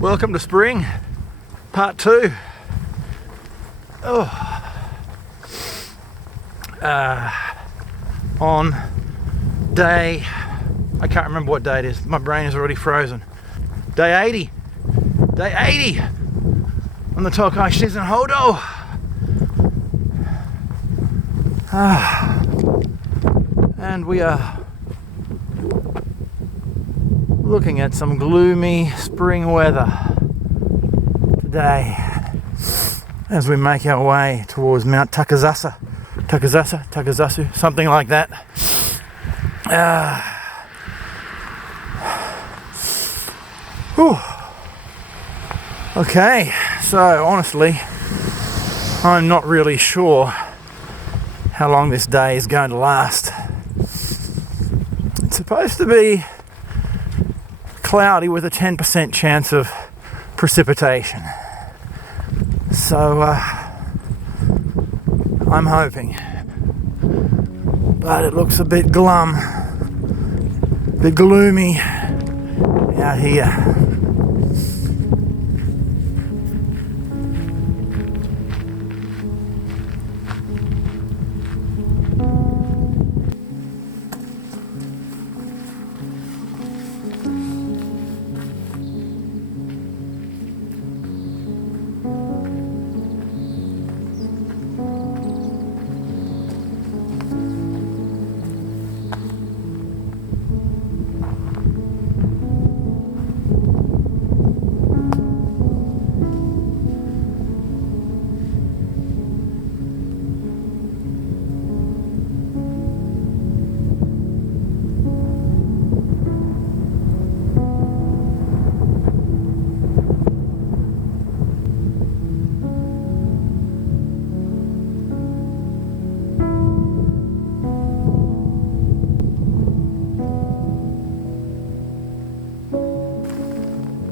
Welcome to spring, part 2. On day, I can't remember what day it is. My brain is already frozen. Day 80 on the Tokai Shizen Hodo. And we are looking at some gloomy spring weather today as we make our way towards Mount Takazasu, something like that. Okay, so honestly, I'm not really sure how long this day is going to last. It's supposed to be cloudy with a 10% chance of precipitation. So I'm hoping. But it looks a bit glum, a bit gloomy out here.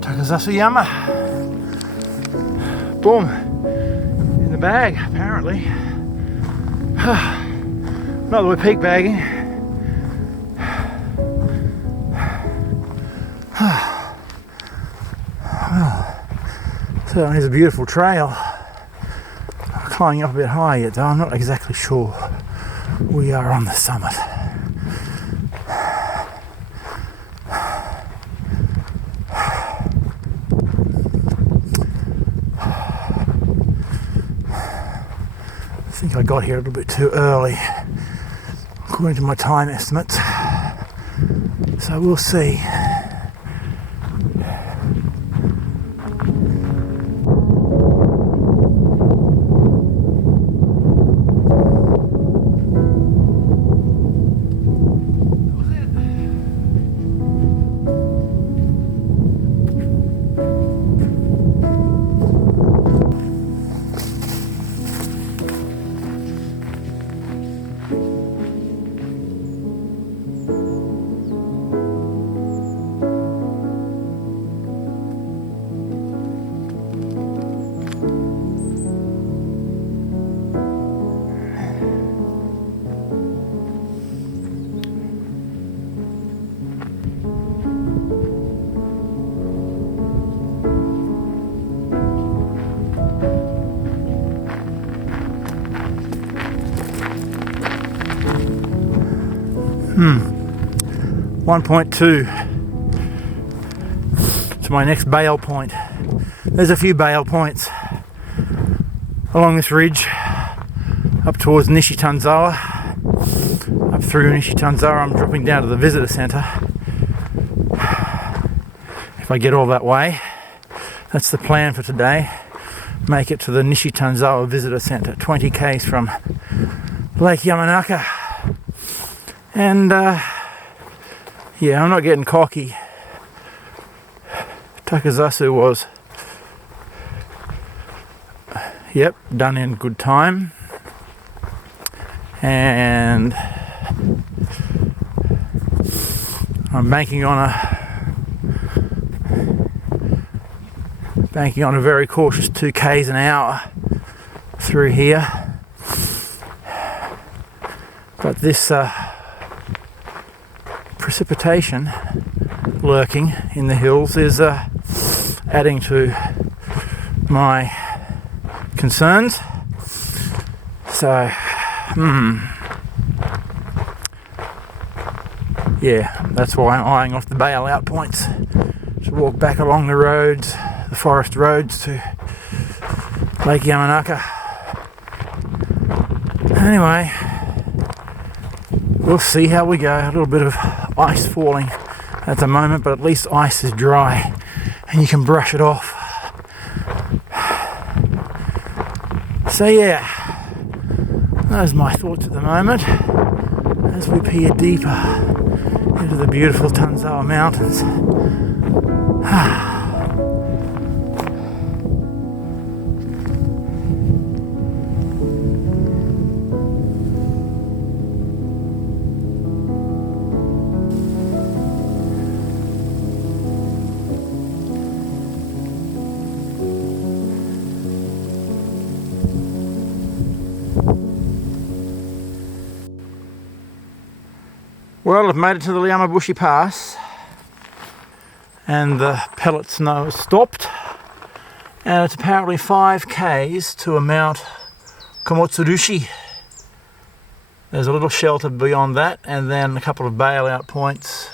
Takazasuyama. Boom. In the bag, apparently. Not that we're peak bagging. Well, certainly is a beautiful trail. Climbing up a bit high yet though, I'm not exactly sure we are on the summit. I think I got here a little bit too early, according to my time estimates. So we'll see. Hmm. 1.2 to my next bail point. There's a few bail points along this ridge up towards Nishi Tanzawa. Up through Nishi Tanzawa, I'm dropping down to the visitor centre. If I get all that way, that's the plan for today. Make it to the Nishi Tanzawa visitor centre, 20 k's from Lake Yamanaka. And yeah, I'm not getting cocky. Takazasu was, yep, done in good time. And I'm banking on a very cautious 2 k's an hour through here. But this precipitation lurking in the hills is a adding to my concerns. So, yeah, that's why I'm eyeing off the bailout points to walk back along the roads, the forest roads to Lake Yamanaka. Anyway, we'll see how we go. A little bit of ice falling at the moment, but at least ice is dry and you can brush it off. So yeah, those are my thoughts at the moment as we peer deeper into the beautiful Tanzawa Mountains. Well, I've made it to the Yamabushi Pass and the pellet snow has stopped, and it's apparently 5 k's to a Mount Komotsurushi. There's a little shelter beyond that and then a couple of bailout points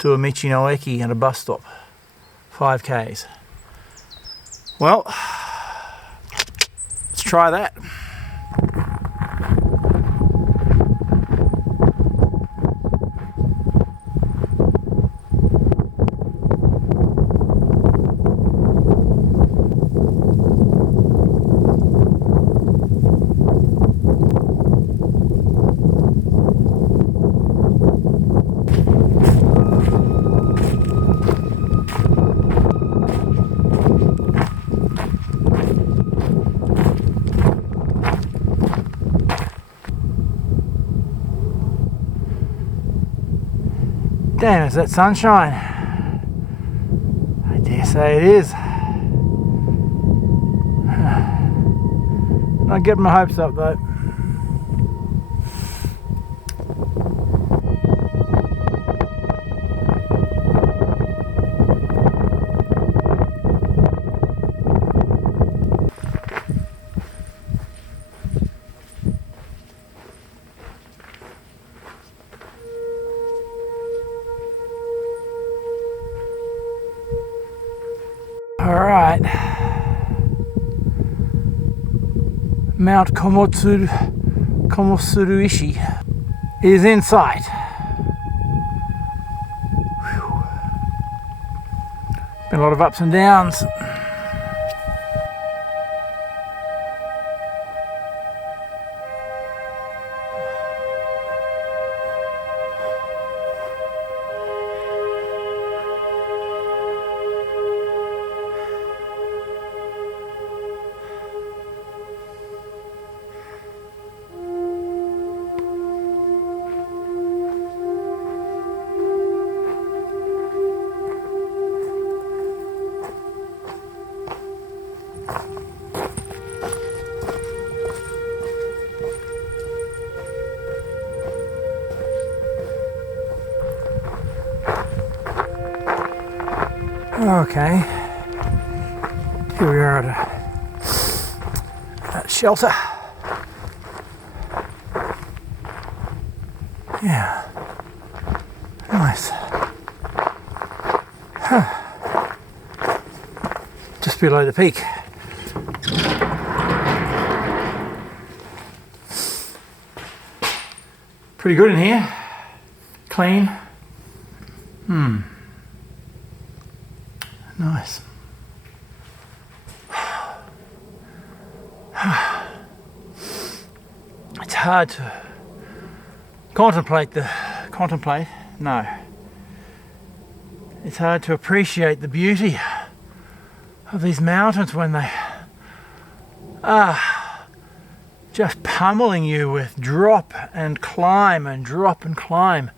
to a Michinoeki and a bus stop. 5 k's. Well, let's try that. Damn, is that sunshine? I dare say it is. Not getting my hopes up though. Alright, Mount Komotsuruishi is in sight. Whew. Been a lot of ups and downs. Okay, here we are at that shelter. Yeah, nice. Just below the peak. Pretty good in here, clean. Nice. It's hard to contemplate. No. It's hard to appreciate the beauty of these mountains when they are just pummeling you with drop and climb and drop and climb.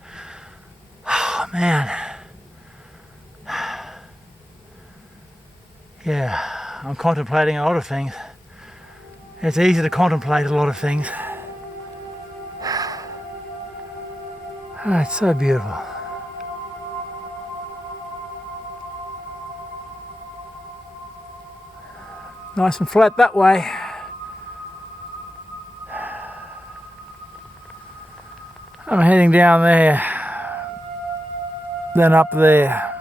Oh man. Yeah, I'm contemplating a lot of things. It's easy to contemplate a lot of things. Oh, it's so beautiful. Nice and flat that way. I'm heading down there, then up there,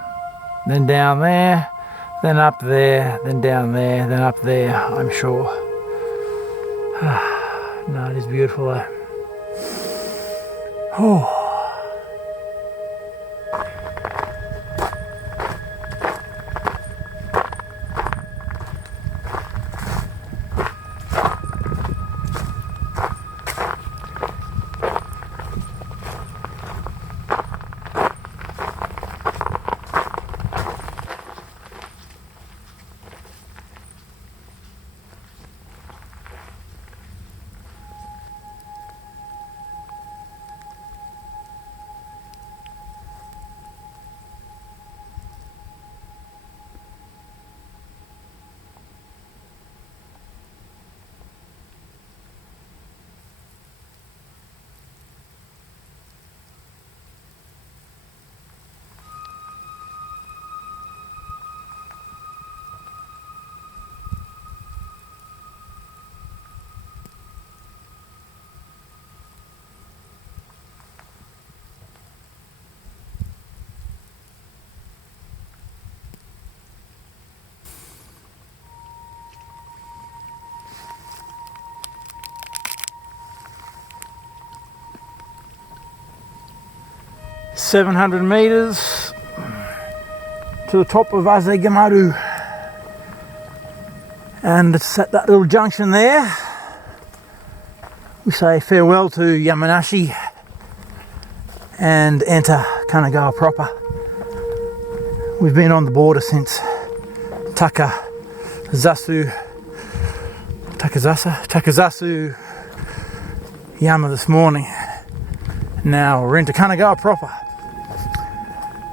then down there, then up there, then down there, then up there, I'm sure. No, it is beautiful though. Oh. 700 meters to the top of Asagamaru, and it's at that little junction there we say farewell to Yamanashi and enter Kanagawa proper. We've been on the border since Takazasu Yama this morning. Now we're into Kanagawa proper.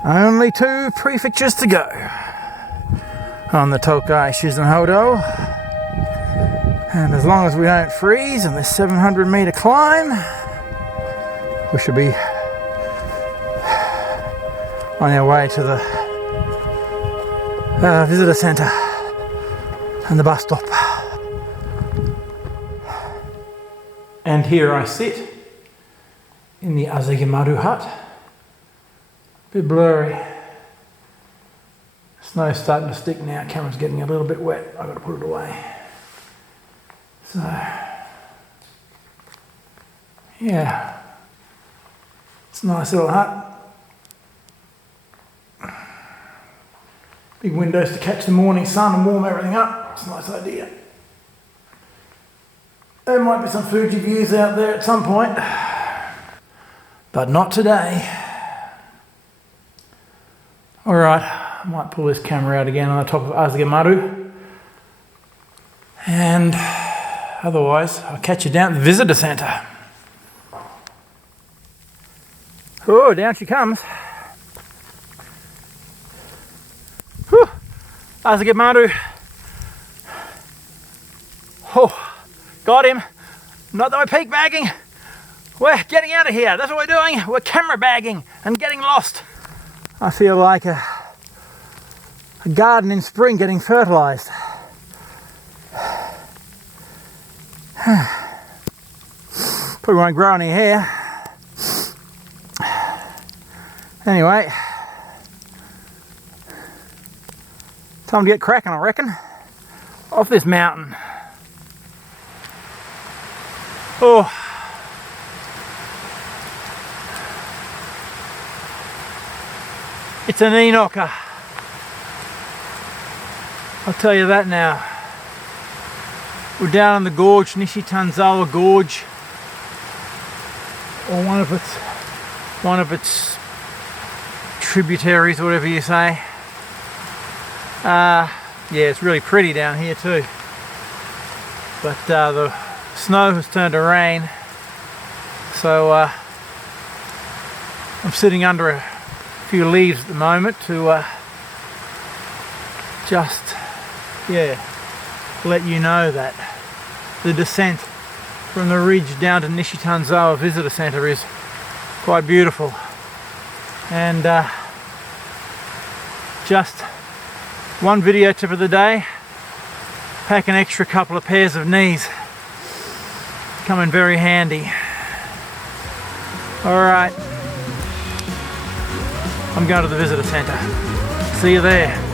Only 2 prefectures to go on the Tokai Shizen Hodo. And as long as we don't freeze on this 700 meter climb, we should be on our way to the visitor centre and the bus stop. And here I sit in the Asagamaru hut. A bit blurry. Snow's starting to stick now. Camera's getting a little bit wet. I've got to put it away. So, yeah, it's a nice little hut. Big windows to catch the morning sun and warm everything up. It's a nice idea. There might be some Fuji views out there at some point, but not today. Alright, I might pull this camera out again on the top of Asagamaru. And otherwise, I'll catch you down at the visitor centre. Oh, down she comes. Whew. Asagamaru. Oh, got him. Not that we're peak bagging. We're getting out of here. That's what we're doing. We're camera bagging and getting lost. I feel like a garden in spring getting fertilised. Probably won't grow any hair. Anyway, time to get cracking, I reckon. Off this mountain. Oh. It's an e-knocker. I'll tell you that now. We're down in the gorge, Nishi Tanzawa Gorge, or one of its tributaries, whatever you say. Yeah, it's really pretty down here too. But the snow has turned to rain, so I'm sitting under a few leaves at the moment to just let you know that the descent from the ridge down to Nishi Tanzawa Visitor Centre is quite beautiful. And just one video tip of the day. pack an extra couple of pairs of knees. Come in very handy. Alright, I'm going to the visitor centre. See you there.